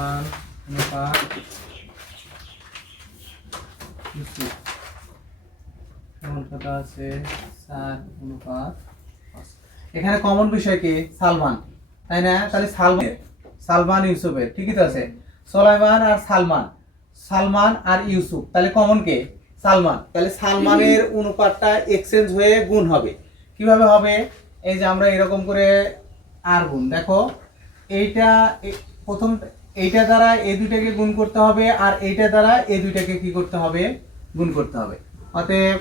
সুলাইমান অনুপাত ইউসুফ সমান কত আছে 4:5। এখানে কমন বিষয় কি সালমান, তাই না? তাহলে সালমান ইউসুফের ঠিকই তো আছে। সুলাইমান আর সালমান আর ইউসুফ, তাহলে কমন কে সালমান। তাহলে সালমানের অনুপাতটা এক্সচেঞ্জ হয়ে গুণ হবে। কিভাবে হবে? এই যে আমরা এরকম করে আর গুণ, দেখো এইটা প্রথম এইটা দ্বারা এই দুইটাকে গুণ করতে হবে, আর এইটা দ্বারা এই দুইটাকে কি করতে হবে? গুণ করতে হবে। অতএব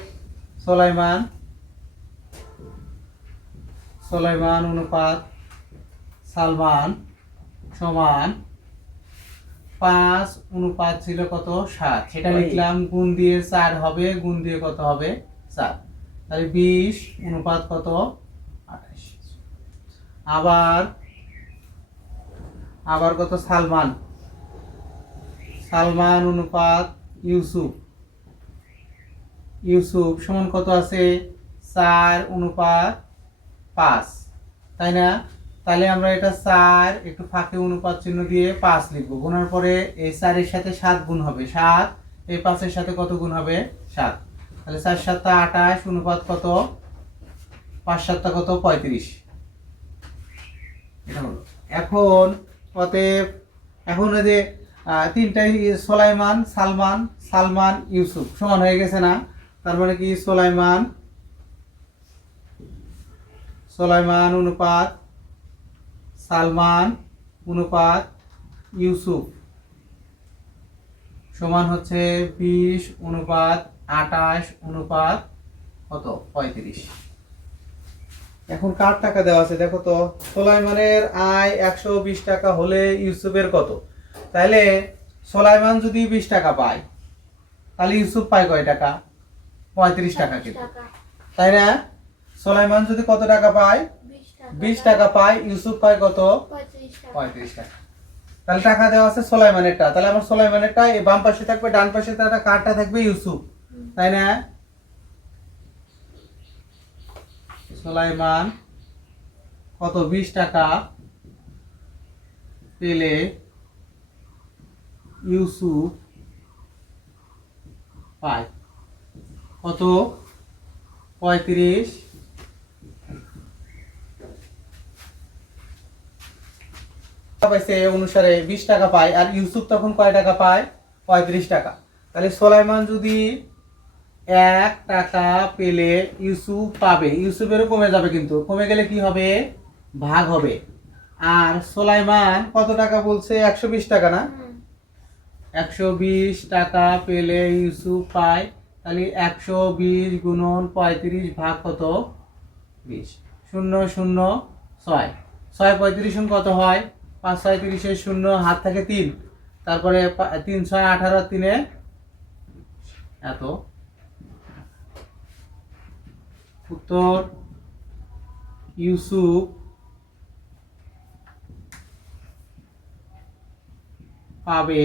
সুলাইমান অনুপাত সালমান সমান 5 অনুপাত ছিল কত 7, সেটা লিখলাম। গুণ দিয়ে 4 হবে, গুণ দিয়ে কত হবে 4, তাহলে 20 অনুপাত কত 28। আবার কত সালমান অনুপাত ইউসুফ সমান কত আছে 4 অনুপাত 5, তাই না? তাহলে আমরা এটা 4 একটু ফাঁকে অনুপাত চিহ্ন দিয়ে 5 লিখবো। গুণার পরে এই 4 এর সাথে 7 গুণ হবে 7, এই 5 এর সাথে কত গুণ হবে 7, তাহলে 4 7 28 অনুপাত কত 5 7 কত 35। এটা হলো। অতএব এখন এই যে তিনটাই সুলাইমান সালমান ইউসুফ সমান হয়ে গেছে না? তার মানে কি সুলাইমান অনুপাত সালমান অনুপাত ইউসুফ সমান হচ্ছে 20 অনুপাত 28 অনুপাত কত 35। এখন কার টাকা দেওয়া আছে দেখো তো। সুলাইমানের আয় 120 টাকা হলে ইউসুফের কত? তাহলে সুলাইমান যদি 20 টাকা পায়, তাহলে ইউসুফ পায় কয় টাকা? 35 টাকা কিন্তু, তাই না? সুলাইমান যদি কত টাকা পায়? 20 টাকা পায়, ইউসুফ পায় কত? 35 টাকা। তাহলে টাকা দেওয়া আছে সুলাইমানেরটা, তাহলে আমার সুলাইমানেরটা এই বাম পাশে থাকবে, ডান পাশে তার কারটা থাকবে ইউসুফ, তাই না? সুলাইমান কত 20 টাকা পেলে ইউসুফ পায় কত 35। পাইছে অনুসারে 20 টাকা পায়, আর ইউসুফ তখন কয় টাকা পায়? 35 টাকা। তাহলে সুলাইমান যদি 1 টাকা পেলে ইউসুফ পাবে, ইউসুফেরও কমে যাবে, কিন্তু কমে গেলে কি হবে? ভাগ হবে। আর সুলাইমান কত টাকা বলছে? 120 টাকা না? 120 টাকা পেলে ইউসুফ পায়, তাহলে 120 গুণন 35 ভাগ কত 20, 0 0 6 6 35 কত হয়? 5 6 30 0, হাত থাকে 3, তারপরে 3 6 18 3 এত। উত্তর ইউসুফ পাবে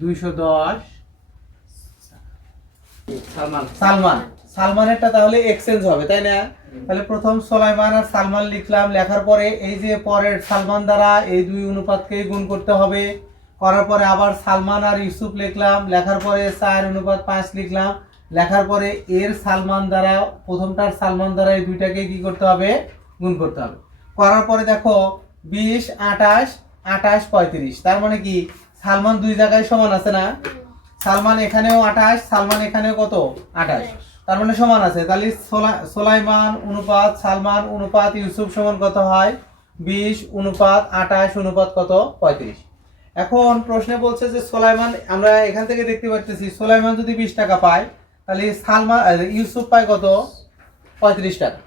210। সালমানেরটা তাহলে এক্সচেঞ্জ হবে, তাই না? তাহলে প্রথম সুলাইমান আর সালমান লিখলাম, লেখার পরে এই যে পরের সালমান দ্বারা এই দুই অনুপাতকে গুণ করতে হবে, করার পরে আবার সালমান আর ইউসুফ লিখলাম, লেখার পরে 4 অনুপাত 5 লিখলাম, লেখার পরে এর সালমান দ্বারা প্রথমটার সালমান দ্বারা এই দুইটাকে কি করতে হবে? গুণ করতে হবে। করার পরে দেখো 20 28 28 35, তার মানে কি সালমান দুই জায়গায় সমান আছে না? সালমান এখানেও 28, সালমান এখানেও কত 28, তার মানে সমান আছে। তাহলে সুলাইমান অনুপাত সালমান অনুপাত ইউসুফ সমান কত হয়? 20 অনুপাত 28 অনুপাত কত 35। এখন প্রশ্নে বলছে যে সুলাইমান, আমরা এখান থেকে দেখতে পাচ্ছি সুলাইমান যদি 20 টাকা পায়, তাহলে ইউসুফ পায় কত 35 টাকা,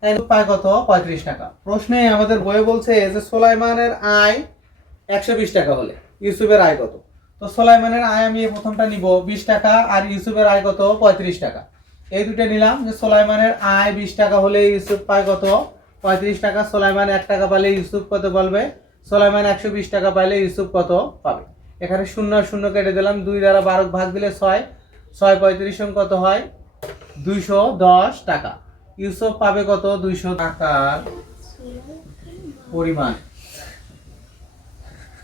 তাই পায় কত 35 টাকা। প্রশ্নে আমাদের বইয়ে বলছে যে সুলাইমানের আয় 120 টাকা হলে ইউসুফের আয় কত? তো সুলাইমানের আয় আমি প্রথমটা নিব 20 টাকা, আর ইউসুফের আয় কত 35 টাকা। এই দুটো নিলাম, যে সুলাইমানের আয় 20 টাকা হলে ইউসুফ পায় কত 35 টাকা। সুলাইমান 1 টাকা পাইলে ইউসুফ কত বলবে? সুলাইমান 120 টাকা পাইলে ইউসুফ কত পাবে? এখানে 0 0 কেটে দিলাম, 2 দ্বারা 12 ভাগ দিলে 6 6 35 কত হয়? 210 টাকা। ইউসুফ পাবে কত 200 টাকার পরিমাণ।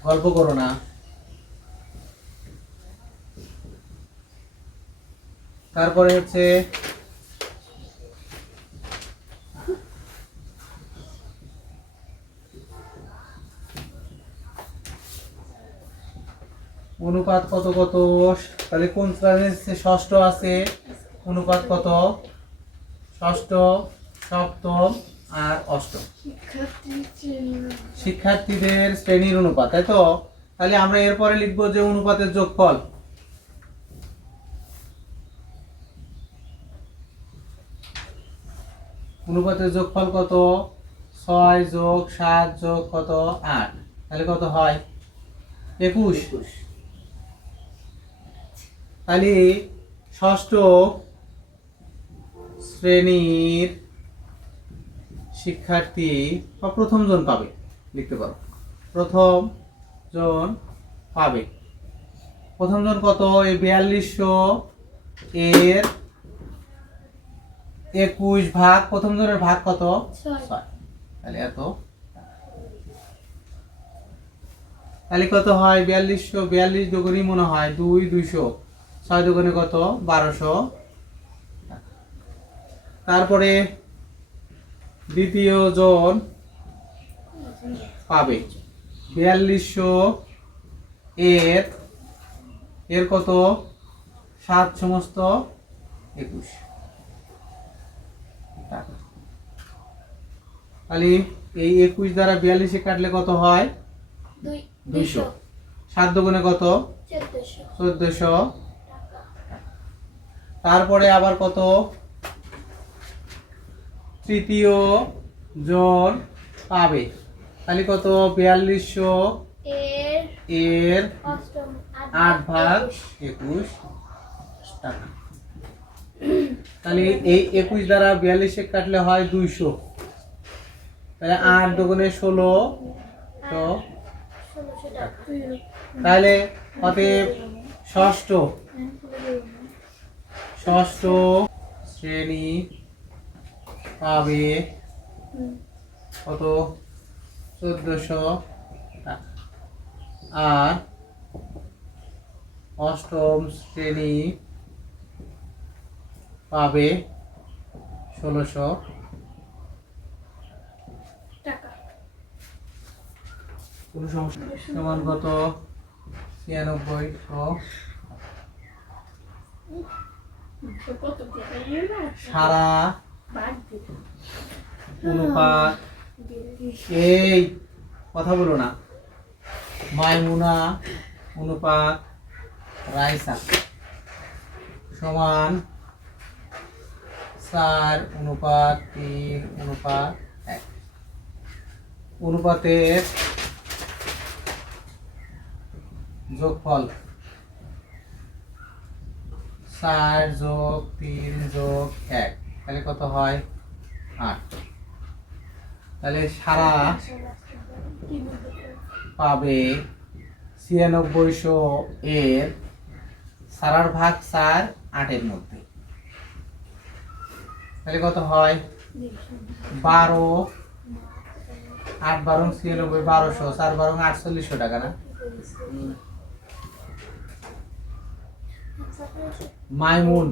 গল্প করো না। তারপরে হচ্ছে অনুপাত কত কত, তাহলে কোন শ্রেণীর ষষ্ঠ আছে, অনুপাত কত, ষষ্ঠ, সপ্তম আর অষ্টম। শিক্ষার্থীদের শ্রেণীর অনুপাত, তাই তো। তাহলে আমরা এরপরে লিখবো যে অনুপাতের যোগফল। অনুপাতের যোগফল কত, 6 যোগ 7 যোগ কত 8, তাহলে কত হয় 21। তাহলে ষষ্ঠ শ্রেণীর শিক্ষার্থী বা প্রথম জন পাবে, লিখতে পারো প্রথম জন পাবে। প্রথম জন কত, এই 4200 এর 21 ভাগ, প্রথম জনের ভাগ কত 6, তাহলে এত। তাহলে কত হয় 4200, 42 দুগুণই মনে হয় 2, 200, 6 দুগুণে কত 1200। তারপরে দ্বিতীয় জন পাবে 4200 এর কত 7 সমস্ত 21 টাকা। তাহলে এই 21 দ্বারা 42 কাটলে কত হয় 200, 7 দুগুণে কত 1400। তারপরে আবার কত, তৃতীয় জন পাবে, তাহলে কত 4200 এর 8 ভাগ 21 টাকা। তাহলে এই 21 দ্বারা 42 কাটলে হয় 200, তাহলে 8 দুগুণে 16, তো তাহলে অতএব ষষ্ঠ শ্রেণী পাবে কত 1400 টাকা, আর অষ্টম শ্রেণী পাবে 1600 টাকা। কোনো সমস্যা সমান কত 9600। সারা অনুপাত, এই কথা বলো না, মাইমুনা অনুপাত রাইসা সমান 4 অনুপাত 3 অনুপাত 1। অনুপাতের যোগফল 4 যোগ 3 যোগ 1, তাহলে কত হয় 8। তাহলে সারা পাবে 9600 এর, সারার ভাগ 4 8 এর মধ্যে, তাহলে কত হয় 12, 8 12 96, 1200, 4 12 4800 টাকা না। মাইমুন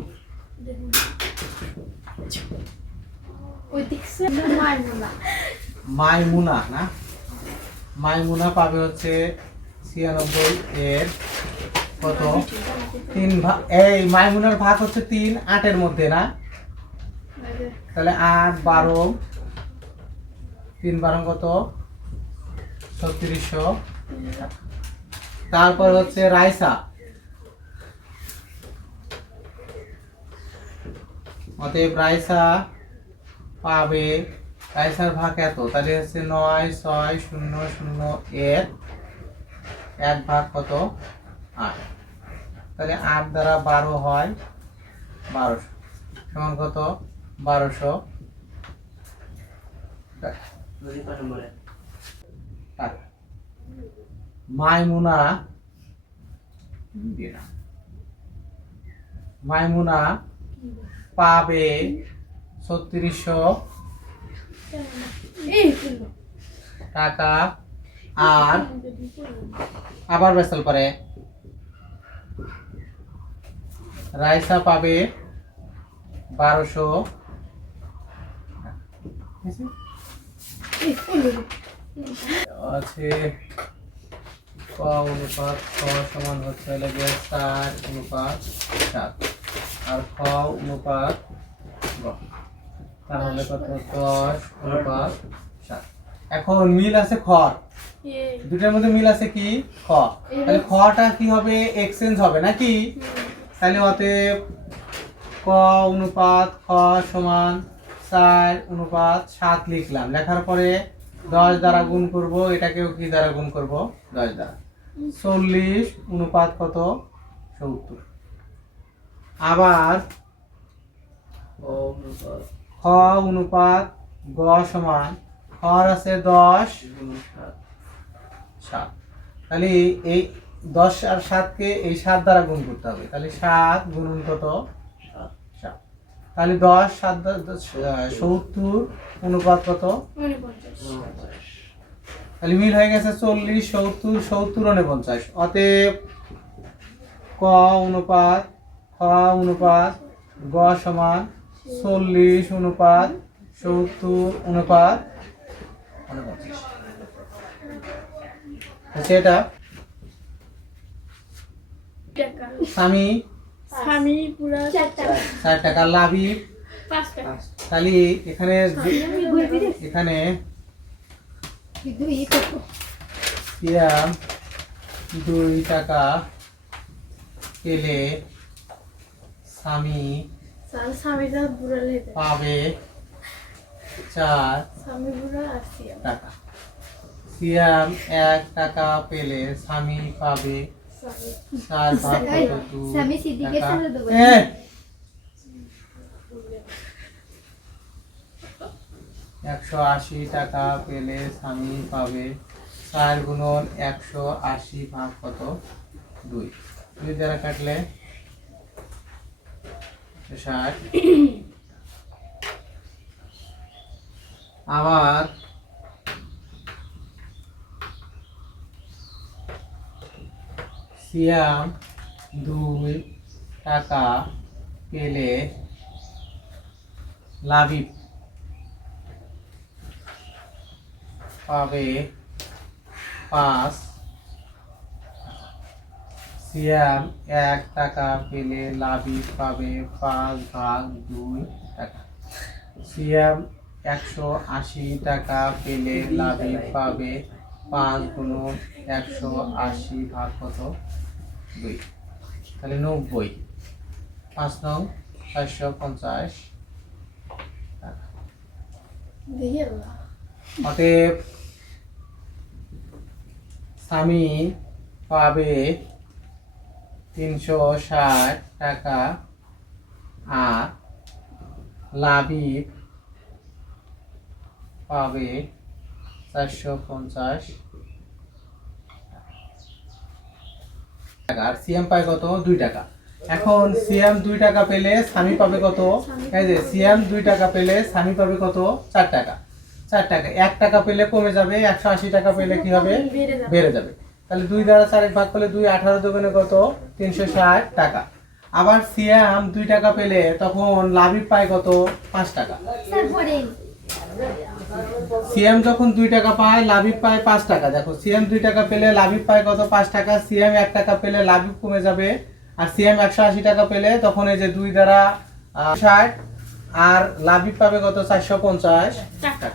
মাইমুনা না, মাইমুনা পাবে হচ্ছে 96 এর কত 3 ভাগ, এই মাইমুনার ভাগ হচ্ছে 3 8 এর মধ্যে না, তাহলে 8 12 3 12 কত 3600। তারপর হচ্ছে রাইসা, অতএব রাইসা পাবে, রাইসার ভাগ এত, তাহলে হচ্ছে 9 6 0 0 এর 1 ভাগ কত 8, তাহলে 8 দ্বারা 12 হয় 1200 সমান কত 1200 টাকা। মাইমুনা পাবে 3600 টাকা, আর আবার বেসাল পরে রাইসা পাবে 1200 আছে ক অনুপাত খ সমান হচ্ছে লাগে 4:7 আর খ অনুপাত গ তাহলে কত 10:7। এখন মিল আছে খর, দুটার মধ্যে মিল আছে কি খ, তাহলে খটা কি হবে এক্সচেঞ্জ হবে নাকি, তাহলে অতএব ক অনুপাত খ সমান 4:7 লিখলাম, লেখার পরে 10 দ্বারা গুণ করব, এটাকেও কি দ্বারা গুণ করব 10 দ্বারা, 40 অনুপাত কত 70। আবার খ অনুপাত গ সমান খর আছে 10:7, তাহলে এই 10 আর 7 কে এই 7 দ্বারা গুণ করতে হবে, তাহলে 7 গুণন কত 7, তাহলে 10 7 70 অনুপাত কত 49, তাহলে মিল হয়ে গেছে 40 70 70 49। অতএব ক অনুপাত খ অনুপাত গ সমান 40 অনুপাত 70 অনুপাত 49 হচ্ছে এটা। স্বামী পুরা 4 টাকা, লাবিব 5 টাকা। তাহলে এখানে এখানে সিয়াম 2 টাকা পেলে স্বামী স্বামীটা বুড়া লেগে পাবে 4 স্বামী বুড়া আর সিয়াম টাকা। সিয়াম 1 টাকা পেলে স্বামী পাবে 4 ভাগ কত 2 স্বামী সিদ্দিকের টাকা। সাথে দেবো। 180 টাকা পেলে স্বামী পাবে 4 গুণন 180 ভাগ কত 2, 2 দ্বারা কাটলে 60। আবার সিয়াম 2 টাকা পেলে লাবিব পাবে 5, সিয়াম 1 টাকা পেলে লাবিব পাবে 5 ভাগ 2 টাকা। সিয়াম 180 টাকা পেলে লাবিব পাবে 5 গুণন 180 ভাগ কত 2, তাহলে 90। 5 নং 450 টাকা। দেখি আল্লাহ অতএব স্বামী পাবে 360 টাকা আর লাবিব পাবে 450 টাকা, আর সিএম পায় কত 2 টাকা। এখন সিএম 2 টাকা পেলে স্বামী পাবে কত, এই যে সিএম 2 টাকা পেলে স্বামী পাবে কত 4 টাকা, 4 টাকা 1 টাকা পেলে কমে যাবে, 180 টাকা পেলে কি হবে বেড়ে যাবে, তাহলে 2 দ্বারা 4 ভাগ করলে 2, 18 দুগুণে কত 360 টাকা। আবার সিয়াম 2 টাকা পেলে তখন লাবিব পায় কত 5 টাকা। সিএম যখন 2 টাকা পায় লাবিব পায় 5 টাকা, দেখো সিএম 2 টাকা পেলে লাবিব পায় কত 5 টাকা, সিএম 1 টাকা পেলে লাবিব কমে যাবে, আর সিএম 180 টাকা পেলে তখন এই যে 2 দ্বারা 60 আর লাবিব পাবে কত 450 টাকা।